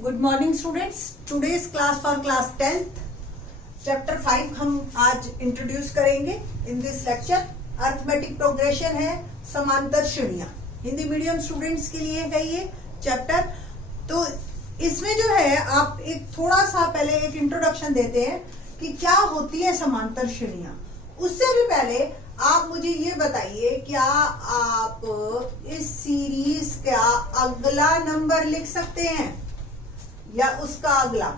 Good morning students. Today's class for class 10th chapter 5 हम आज introduce करेंगे in this lecture. Arithmetic progression है, समांतर श्रेणियां। हिंदी मीडियम स्टूडेंट्स के लिए है ये चैप्टर। तो इसमें जो है आप एक थोड़ा सा पहले एक इंट्रोडक्शन देते हैं कि क्या होती है समांतर श्रेणियां। उससे भी पहले आप मुझे ये बताइए, क्या आप इस सीरीज का अगला नंबर लिख सकते हैं या उसका अगला?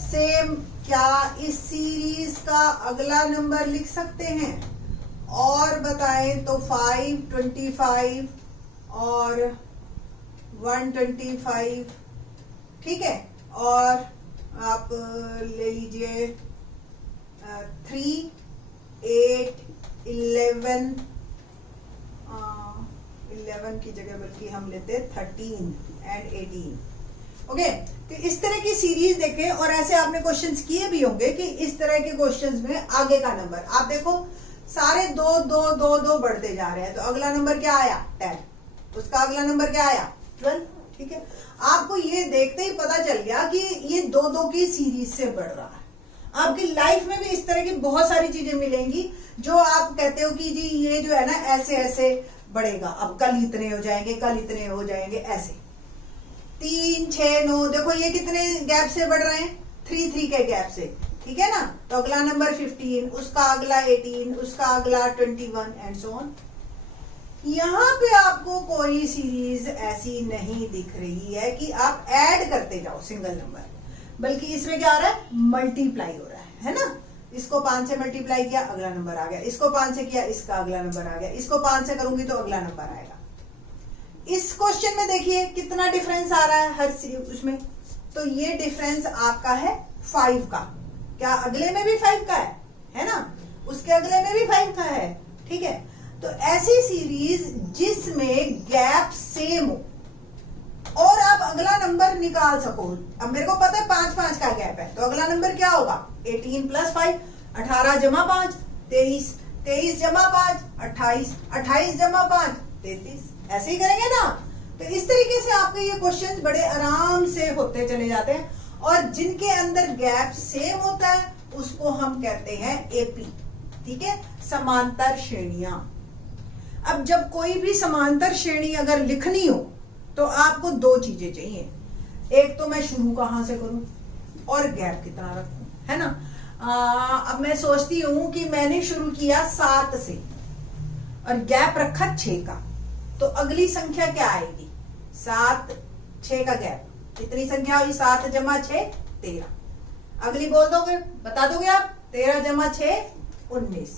सेम, क्या इस सीरीज का अगला नंबर लिख सकते हैं? और बताएं तो 5, 25 और 125, ठीक है। और आप ले लीजिए 3, 8, 11 की जगह बल्कि हम लेते हैं 13 एंड 18। ओके, तो इस तरह की सीरीज देखें। और ऐसे आपने क्वेश्चंस किए भी होंगे कि इस तरह के क्वेश्चंस में आगे का नंबर आप देखो, सारे 2 2 2 2 बढ़ते जा रहे हैं। तो अगला नंबर क्या आया? 10। उसका अगला नंबर क्या आया? 12। ठीक है, आपको ये देखते ही पता चल गया कि ये 2 2 की सीरीज से बढ़ रहा है। आपकी लाइफ में भी इस तरह की बहुत सारी चीजें मिलेंगी जो आप कहते हो कि जी ये जो है ना ऐसे ऐसे बढ़ेगा, अब कल इतने हो जाएंगे, कल इतने हो जाएंगे, ऐसे 3, 6, 9। देखो ये कितने गैप से बढ़ रहे हैं? 3 3 के गैप से, ठीक है ना। तो अगला नंबर 15, उसका अगला 18, उसका अगला 21 एंड सो ऑन। यहाँ पे आपको कोई सीरीज ऐसी नहीं दिख रही है कि आप ऐड करते जाओ सिंगल नंबर, बल्कि इसमें क्या हो रहा है? मल्टीप्लाई हो रहा है ना। इसको 5 से मल्टीप्लाई किया, अगला नंबर आ गया। इसको 5 से किया, इसका अगला नंबर आ गया। इसको 5 से करूंगी तो अगला नंबर आएगा। इस क्वेश्चन में देखिए कितना डिफरेंस आ रहा है हर उसमें। तो ये डिफरेंस आपका है 5 का। क्या अगले में भी 5 का है ना? उसके अगले में भी 5 का है, ठीक है। तो ऐसी सीरीज जिसमें गैप सेम हो और आप अगला नंबर निकाल सको। अब मेरे को पता है 5 5 का गैप है, तो अगला नंबर क्या होगा? 18 + 5, 18 + 5 23, 23 + 5 28, 28 + 5 33। ऐसे ही करेंगे ना। तो इस तरीके से आपके ये क्वेश्चंस बड़े आराम से होते चले जाते हैं। और जिनके अंदर गैप सेम होता है उसको हम कहते हैं एपी, ठीक है, समांतर श्रेणियां। अब जब कोई भी समांतर श्रेणी अगर लिखनी हो तो आपको 2 चीजें चाहिए। एक तो मैं शुरू कहां से करूं और गैप कितना रखूं, है ना। अब मैं सोचती हूं कि मैंने शुरू किया 7 से और गैप रखा 6 का, तो अगली संख्या क्या आएगी? 7 6 का गैप, कितनी संख्या हुई? 7 + 6 13। अगली बोल दोगे, बता दोगे आप? 13 + 6 19,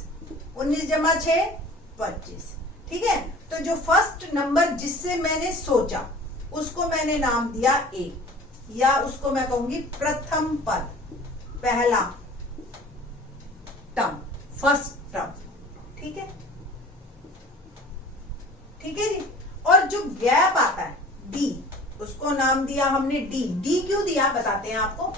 19 + 6 25, ठीक है। तो जो फर्स्ट नंबर जिससे मैंने सोचा उसको मैंने नाम दिया ए, या उसको मैं कहूंगी प्रथम पद, पहला टर्म, फर्स्ट टर्म, ठीक है, ठीक है जी। और जो गैप आता है डी, उसको नाम दिया हमने डी। डी क्यों दिया बताते हैं आपको।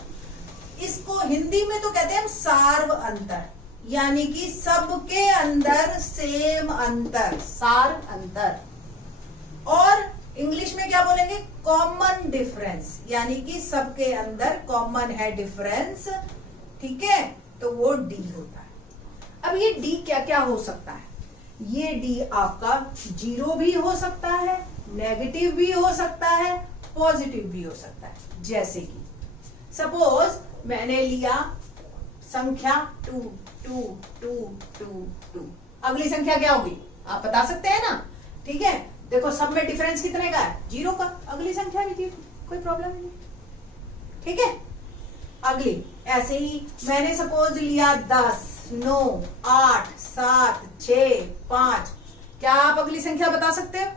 इसको हिंदी में तो कहते हैं हम सार्व अंतर, यानी कि सबके अंदर सेम अंतर, सार अंतर। और इंग्लिश में क्या बोलेंगे? कॉमन डिफरेंस, यानी कि सबके अंदर कॉमन है डिफरेंस, ठीक है। तो वो डी होता है। अब ये डी क्या क्या हो सकता है? ये डी आपका 0 भी हो सकता है, नेगेटिव भी हो सकता है, पॉजिटिव भी हो सकता है। जैसे कि सपोज मैंने लिया संख्या 2 2 2 2 2, अगली संख्या क्या होगी आप बता सकते हैं ना, ठीक है। देखो सब में डिफरेंस कितने का है? 0 का। अगली संख्या भी 0, कोई प्रॉब्लम नहीं, ठीक है। अगली ऐसे ही मैंने सपोज लिया 10 9 8 7 6 5, क्या आप अगली संख्या बता सकते हो?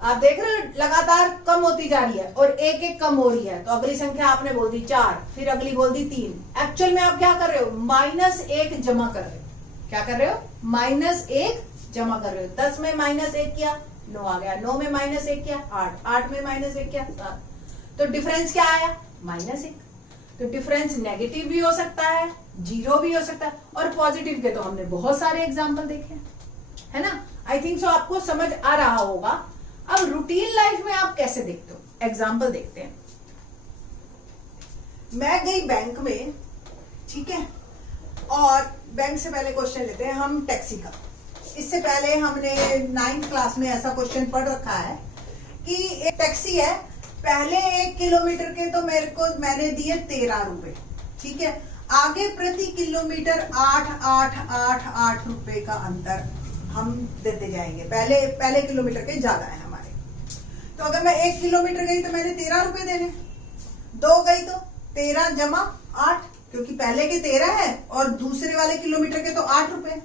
आप देख रहे हो लगातार कम होती जा रही है और एक एक कम हो रही है। तो अगली संख्या आपने बोल दी 4, फिर अगली बोल दी 3। एक्चुअल में आप क्या कर रहे हो? -1 जमा कर रहे हो। क्या कर रहे हो? -1 जमा कर रहे हो। 10 में -1 किया 9 आ गया, 9 में -1 किया 8, 8 में -1 किया 7। तो डिफरेंस क्या आया? -1। तो डिफरेंस नेगेटिव भी हो सकता है, 0 भी हो सकता है, और पॉजिटिव के तो हमने बहुत सारे एग्जाम्पल देखे हैं, है ना। आई थिंक सो आपको समझ आ रहा होगा। अब रूटीन लाइफ में आप कैसे देखते हो? एग्जाम्पल देखते हैं। मैं गई बैंक में, ठीक है, और बैंक से पहले क्वेश्चन लेते हैं हम टैक्सी का। इससे पहले हमने 9th क्लास में ऐसा क्वेश्चन पढ़ रखा है कि एक टैक्सी है, पहले 1 किलोमीटर के तो मैंने दिए 13 रुपए, ठीक है, आगे प्रति किलोमीटर 8 रुपए का अंतर हम देते जाएंगे। पहले किलोमीटर के ज्यादा है हमारे, तो अगर मैं 1 किलोमीटर गई तो मैंने 13 रुपए देने, 2 गई तो 13 जमा 8, क्योंकि पहले के 13 है और दूसरे वाले किलोमीटर के तो 8 रुपए।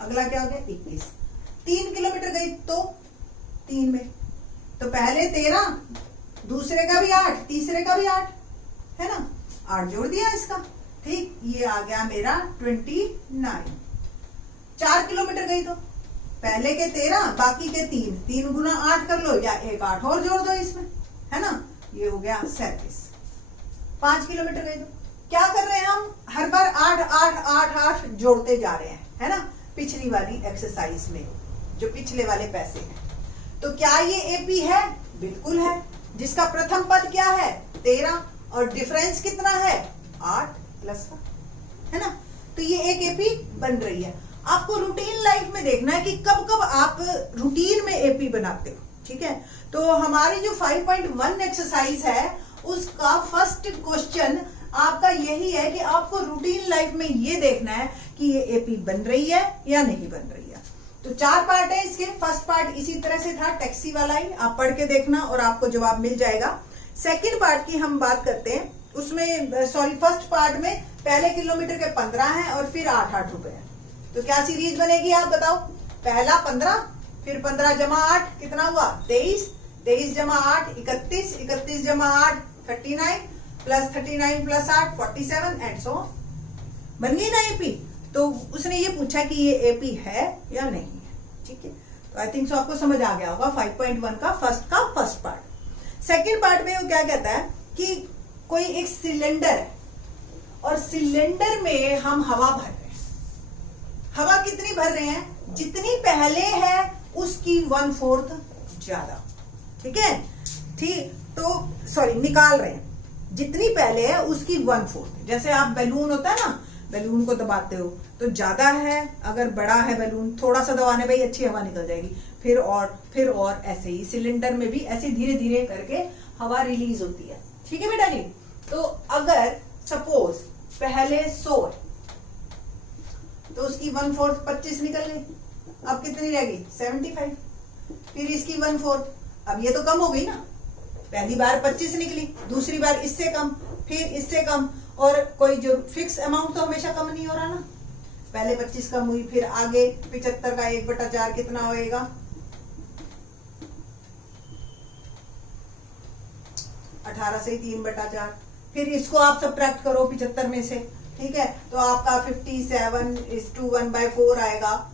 अगला क्या हो गया 21। 3 किलोमीटर गई तो 3 में, तो पहले 13, दूसरे का भी 8, तीसरे का भी 8, है ना, 8 जोड़ दिया इसका, ठीक, ये आ गया मेरा 29। 4 किलोमीटर गई तो पहले के 13, बाकी के 3 गुना 8 कर लो, या एक 8 और जोड़ दो इसमें, है ना, ये हो गया 37। 5 किलोमीटर गई तो क्या कर रहे हैं हम, हर बार 8 जोड़ते जा रहे हैं, है ना, पिछली वाली एक्सरसाइज में जो पिछले वाले पैसे हैं। तो क्या ये एपी है? बिल्कुल है, जिसका प्रथम पद क्या है 13 और डिफरेंस कितना है 8 प्लस का, है ना, तो ये एक एपी बन रही है। आपको रूटीन लाइफ में देखना है कि कब कब आप रूटीन में एपी बनाते हो, ठीक है। तो हमारी जो 5.1 एक्सरसाइज है उसका फर्स्ट क्वेश्चन आपका यही है कि आपको रूटीन लाइफ में ये देखना है कि ये एपी बन रही है या नहीं बन रही है। तो 4 पार्ट है इसके। फर्स्ट पार्ट इसी तरह से था, टैक्सी वाला ही, आप पढ़ के देखना और आपको जवाब मिल जाएगा। सेकंड पार्ट की हम बात करते हैं, उसमें फर्स्ट पार्ट में पहले किलोमीटर के 15 हैं और फिर 8 रुपए हैं। तो क्या सीरीज बनेगी आप बताओ, पहला 15, फिर 15 जमा 8 कितना हुआ 23, 23 जमा 8 31, 31 जमा 8 39, प्लस 39 प्लस 8 47 एंड सो बन गई ना एपी। तो उसने ये पूछा कि ये एपी है या नहीं है, ठीक है। तो आई थिंक सो आपको समझ आ गया होगा 5.1 का फर्स्ट पार्ट। सेकंड पार्ट में वो क्या कहता है कि कोई एक सिलेंडर है और सिलेंडर में हम हवा भर रहे हैं। हवा कितनी भर रहे हैं, जितनी पहले है उसकी 1/4 ज्यादा, ठीक है, ठीक। तो सॉरी निकाल रहे हैं, जितनी पहले है उसकी 1/4। जैसे आप बैलून होता है ना, बैलून को दबाते हो तो ज्यादा है, अगर बड़ा है बैलून थोड़ा सा दबाने भाई अच्छी हवा निकल जाएगी, फिर और ऐसे ही सिलेंडर में भी ऐसे धीरे धीरे करके हवा रिलीज होती है, ठीक है बेटा जी। तो अगर सपोज पहले 100 तो उसकी 1/4 25 निकल गई, अब कितनी रह गई 75, फिर इसकी 1/4, अब ये तो कम हो गई ना, पहली बार 25 निकली, दूसरी बार इससे कम, फिर इससे कम, और कोई जो फिक्स अमाउंट तो हमेशा कम नहीं हो रहा ना, पहले 25 कम हुई, फिर आगे 75 का 1/4 कितना होएगा 18 से 3/4, फिर इसको आप सबट्रैक्ट करो 75 में से, ठीक है, तो आपका 57:1/4 आएगा,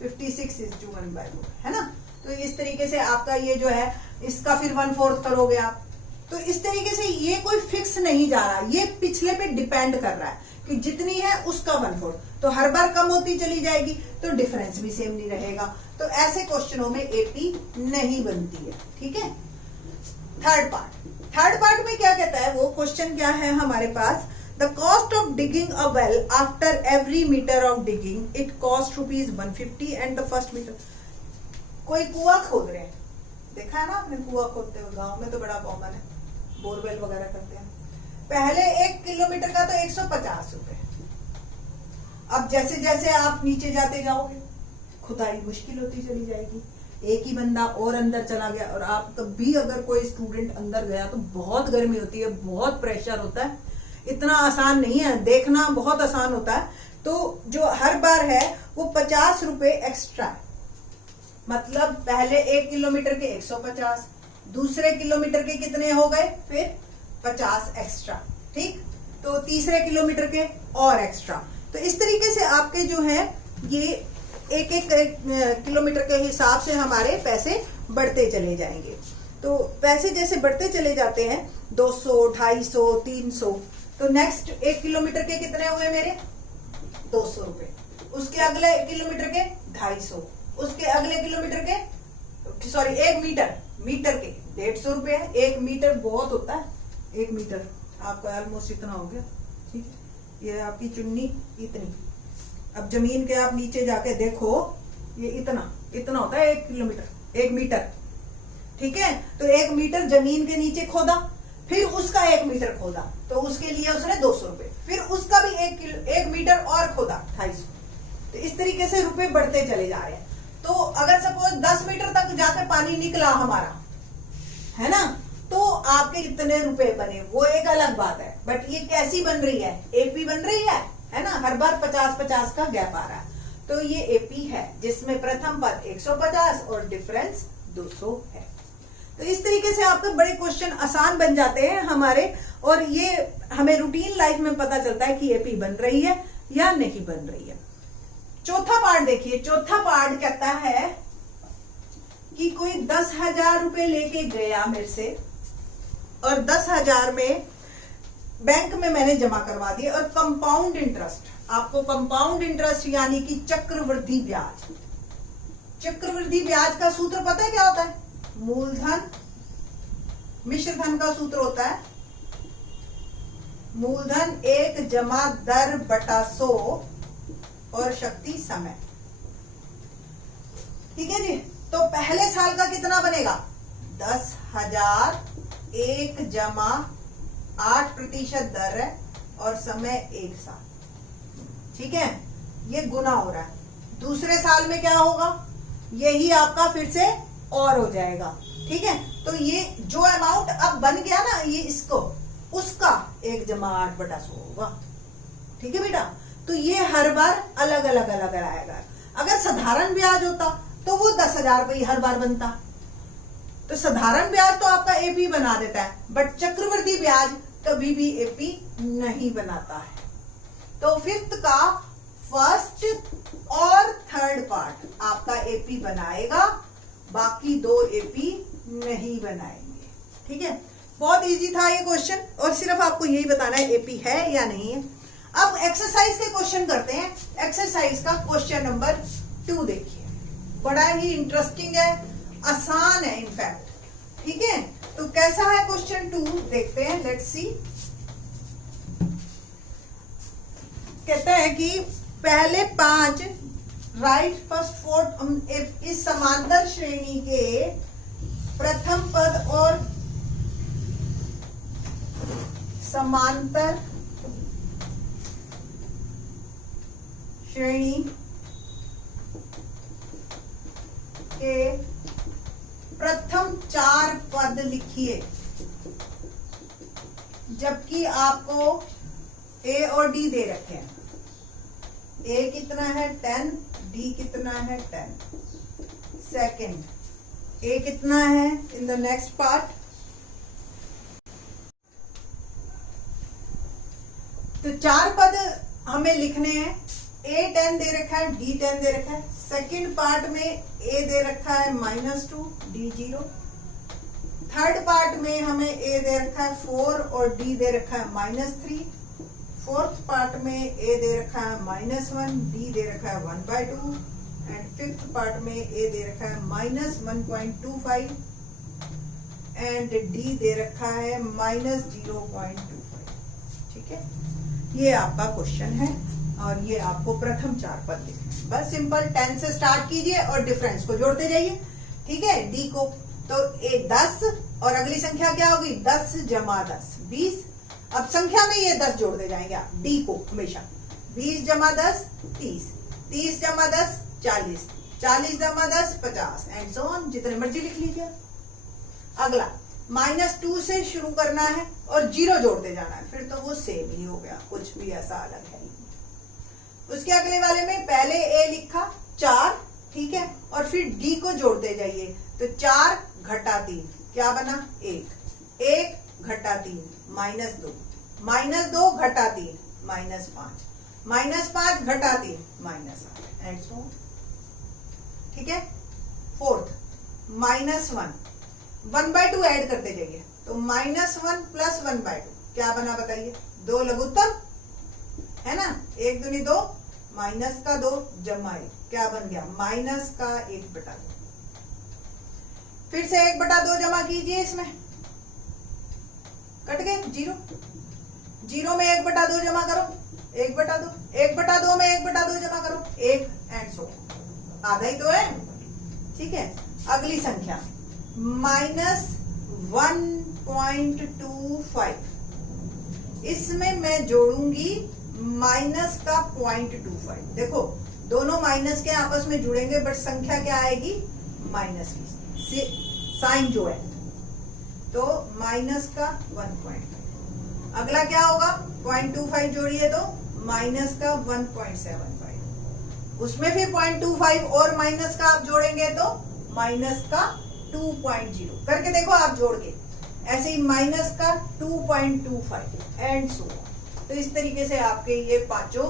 56:1/4, है ना। तो इस तरीके से आपका ये जो है इसका फिर 1/4 करोगे आप। तो इस तरीके से ये कोई फिक्स नहीं जा रहा, ये पिछले पे डिपेंड कर रहा है कि जितनी है उसका 1/4, तो हर बार कम होती चली जाएगी तो डिफरेंस भी सेम नहीं रहेगा। तो ऐसे क्वेश्चनों में एपी नहीं बनती है, ठीक है। थर्ड पार्ट में क्या कहता है, वो क्वेश्चन क्या है हमारे पास, the cost of digging a well after every metre of digging it cost ₹150 and the first metre. कोई कुआं खोद रहे हैं, देखा है ना आपने कुआं खोदते हुए, गांव में तो बड़ा कॉमन है, बोरवेल वगैरह करते हैं। पहले 1 किलोमीटर का तो 150 रुपए, अब जैसे जैसे आप नीचे जाते जाओगे खुदाई मुश्किल होती चली जाएगी, एक ही बंदा और अंदर चला गया, और आप कभी अगर कोई स्टूडेंट अंदर गया तो बहुत गर्मी होती है, बहुत प्रेशर होता है, इतना आसान नहीं है, देखना बहुत आसान होता है। तो जो हर बार है वो 50 रुपए एक्स्ट्रा, मतलब पहले 1 किलोमीटर के 150, दूसरे किलोमीटर के कितने हो गए फिर 50 एक्स्ट्रा, ठीक, तो तीसरे किलोमीटर के और एक्स्ट्रा। तो इस तरीके से आपके जो है ये एक किलोमीटर के हिसाब से हमारे पैसे बढ़ते चले जाएंगे। तो पैसे जैसे बढ़ते चले जाते हैं 200, 250, 300, तो नेक्स्ट 1 किलोमीटर के कितने हुए मेरे 200 रुपए, उसके अगले किलोमीटर के 250, उसके अगले किलोमीटर के सॉरी 1 मीटर, मीटर के 150 रुपए है। 1 मीटर बहुत होता है, 1 मीटर आपका ऑलमोस्ट इतना हो गया, ठीक है। ये आपकी चुन्नी इतनी, अब जमीन के आप नीचे जाके देखो, ये इतना इतना होता है 1 किलोमीटर, 1 मीटर, ठीक है। तो 1 मीटर जमीन के नीचे खोदा, फिर उसका 1 मीटर खोदा, तो उसके लिए उसने 200 रुपए, फिर उसका भी 1 मीटर और खोदा 250। तो इस तरीके से रुपए बढ़ते चले जा रहे हैं। तो अगर सपोज 10 मीटर तक जाके पानी निकला हमारा, है ना, तो आपके कितने रुपए बने वो एक अलग बात है। बट ये कैसी बन रही है, एपी बन रही है ना, हर बार 50-50 का गैप आ रहा है। तो ये एपी है जिसमें प्रथम पद 150 और डिफरेंस 200 है। तो इस तरीके से आपके बड़े क्वेश्चन आसान बन जाते हैं हमारे, और ये हमें रूटीन लाइफ में पता चलता है कि एपी बन रही है या नहीं बन रही है। चौथा पार्ट देखिए, चौथा पार्ट कहता है कि कोई 10,000 रुपए लेके गया मेरे से, और 10,000 में बैंक में मैंने जमा करवा दिए, और कंपाउंड इंटरेस्ट, आपको कंपाउंड इंटरेस्ट यानी कि चक्रवृद्धि ब्याज, चक्रवृद्धि ब्याज का सूत्र पता है क्या होता है? मूलधन मिश्र धन का सूत्र होता है मूलधन 1 जमा दर बटा 100 और शक्ति समय, ठीक है जी। तो पहले साल का कितना बनेगा? 10,000 1 जमा 8% दर है और समय 1 साल, ठीक है। ये गुना हो रहा है। दूसरे साल में क्या होगा? यही आपका फिर से और हो जाएगा, ठीक है। तो ये जो अमाउंट अब बन गया ना, ये इसको उसका 1 जमा 8/100 होगा, ठीक है बेटा। तो ये हर बार अलग अलग आएगा। अगर साधारण ब्याज होता तो वो 10,000 रुपये हर बार बनता। तो साधारण ब्याज तो आपका एपी बना देता है, बट चक्रवृद्धि ब्याज कभी भी एपी नहीं बनाता है। तो फिफ्थ का फर्स्ट और थर्ड पार्ट आपका एपी बनाएगा, बाकी 2 एपी नहीं बनाएंगे, ठीक है। बहुत इजी था ये क्वेश्चन, और सिर्फ आपको यही बताना है एपी है या नहीं है। अब एक्सरसाइज के क्वेश्चन करते हैं। एक्सरसाइज का क्वेश्चन नंबर 2 देखिए, बड़ा ही इंटरेस्टिंग है, आसान है इनफैक्ट, ठीक है। तो कैसा है क्वेश्चन 2 देखते हैं, लेट्स सी। कहता है कि पहले 5 राइट फर्स्ट फोर्थ इस समांतर श्रेणी के प्रथम पद और समांतर श्रेणी के प्रथम 4 पद लिखिए, जबकि आपको ए और डी दे रखे हैं। ए कितना है 10, डी कितना है 10। सेकंड, ए कितना है इन द नेक्स्ट पार्ट। तो 4 पद हमें लिखने हैं। ए 10 दे रखा है, डी 10 दे रखा है। सेकंड पार्ट में ए दे रखा है -2, डी 0। थर्ड पार्ट में हमें ए दे रखा है 4 और डी दे रखा है -3। फोर्थ पार्ट में ए दे रखा है -1, डी दे रखा है 1/2, एंड फिफ्थ पार्ट में ए दे रखा है -1.25 एंड डी दे रखा है -0.25, ठीक है। ये आपका क्वेश्चन है, और ये आपको प्रथम 4 पद लिखना है। बस सिंपल 10 से स्टार्ट कीजिए और डिफरेंस को जोड़ते जाइए, ठीक है। डी को तो ए 10 और अगली संख्या क्या होगी? 10 जमा 10 20। अब संख्या में ये 10 जोड़ते जाएंगे आप डी को हमेशा। 20 जमा 10 30, 30 जमा 10 40, 40 जमा 10 50 एंड सो ऑन, जितने मर्जी लिख लीजिए। अगला -2 से शुरू करना है और 0 जोड़ते जाना है, फिर तो वो सेम ही हो गया, कुछ भी ऐसा अलग है नहीं। उसके अगले वाले में पहले ए लिखा 4, ठीक है, और फिर डी को जोड़ते जाइए। तो 4 घटा 3 क्या बना? 1, 1 घटा 3 -2, -2 घटा 3 -5, -5 घटा 3 -8 एंड सो, ठीक है। फोर्थ -1 1/2 ऐड करते जाइए, तो -1 + 1/2 क्या बना बताइए? 2 लघुत्तम है ना, 1 दूनी 2, -2 जमा 1 क्या बन गया? -1/2। फिर से 1/2 जमा कीजिए, इसमें कट गए 0, 0 में 1/2 जमा करो, 1/2, 1/2 में 1/2 जमा करो 1 एंड सो आधा ही तो है। ठीक है, अगली संख्या -1.25, इसमें मैं जोड़ूंगी माइनस का 0.25। देखो दोनों माइनस के आपस में जुड़ेंगे बट संख्या क्या आएगी, माइनस की साइन जो है, तो माइनस का 1.5। अगला क्या होगा, 0.25 जोड़िए तो माइनस का 1.75, उसमें फिर 0.25 और माइनस का आप जोड़ेंगे तो माइनस का 2.0 करके देखो आप जोड़ के, ऐसे ही माइनस का 2.25 एंड सो। तो इस तरीके से आपके ये पांचों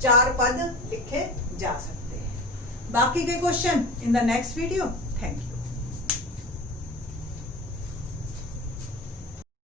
4 पद लिखे जा सकते हैं। बाकी के question in the next video. Thank you.